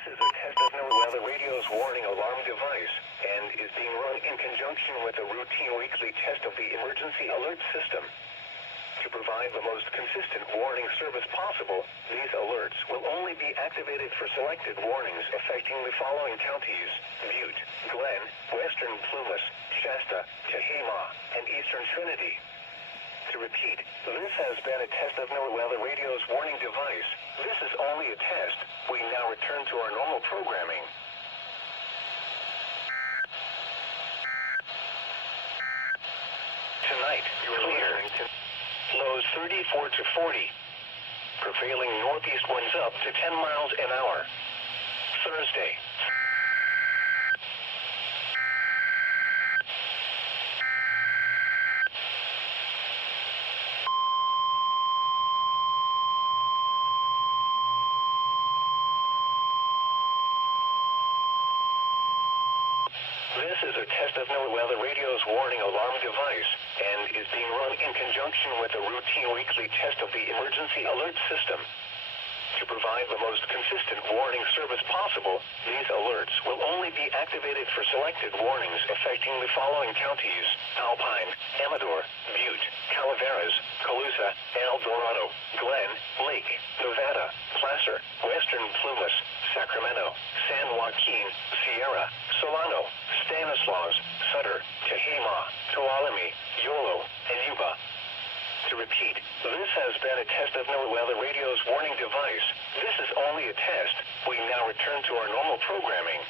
This is a test of NOAA Weather Radio's warning alarm device and is being run in conjunction with a routine weekly test of the emergency alert system. To provide the most consistent warning service possible, these alerts will only be activated for selected warnings affecting the following counties: Butte, Glen, Western Plumas, Shasta, Tehama, and Eastern Trinity. To repeat, this has been a test of NOAA Weather Radio's warning device. This is only a test. We now return to our normal programming. Tonight, you're listening to lows 34 to 40. Prevailing northeast winds up to 10 miles an hour. Thursday. This is a test of NOAA Weather Radio's warning alarm device and is being run in conjunction with a routine weekly test of the emergency alert system. To provide the most consistent warning service possible, these alerts will only be activated for selected warnings affecting the following counties: Alpine, Amador, Butte, Calaveras, Colusa, El Dorado, Glen, Lake, Nevada, Placer, Western Plumas, Sacramento, San Joaquin, Sierra, Solano, Stanislaus, Sutter, Tehama, Tuolumne, Yolo, and Yuba. To repeat, this has been a test of NOAA Weather Radio's warning device. This is only a test. We now return to our normal programming.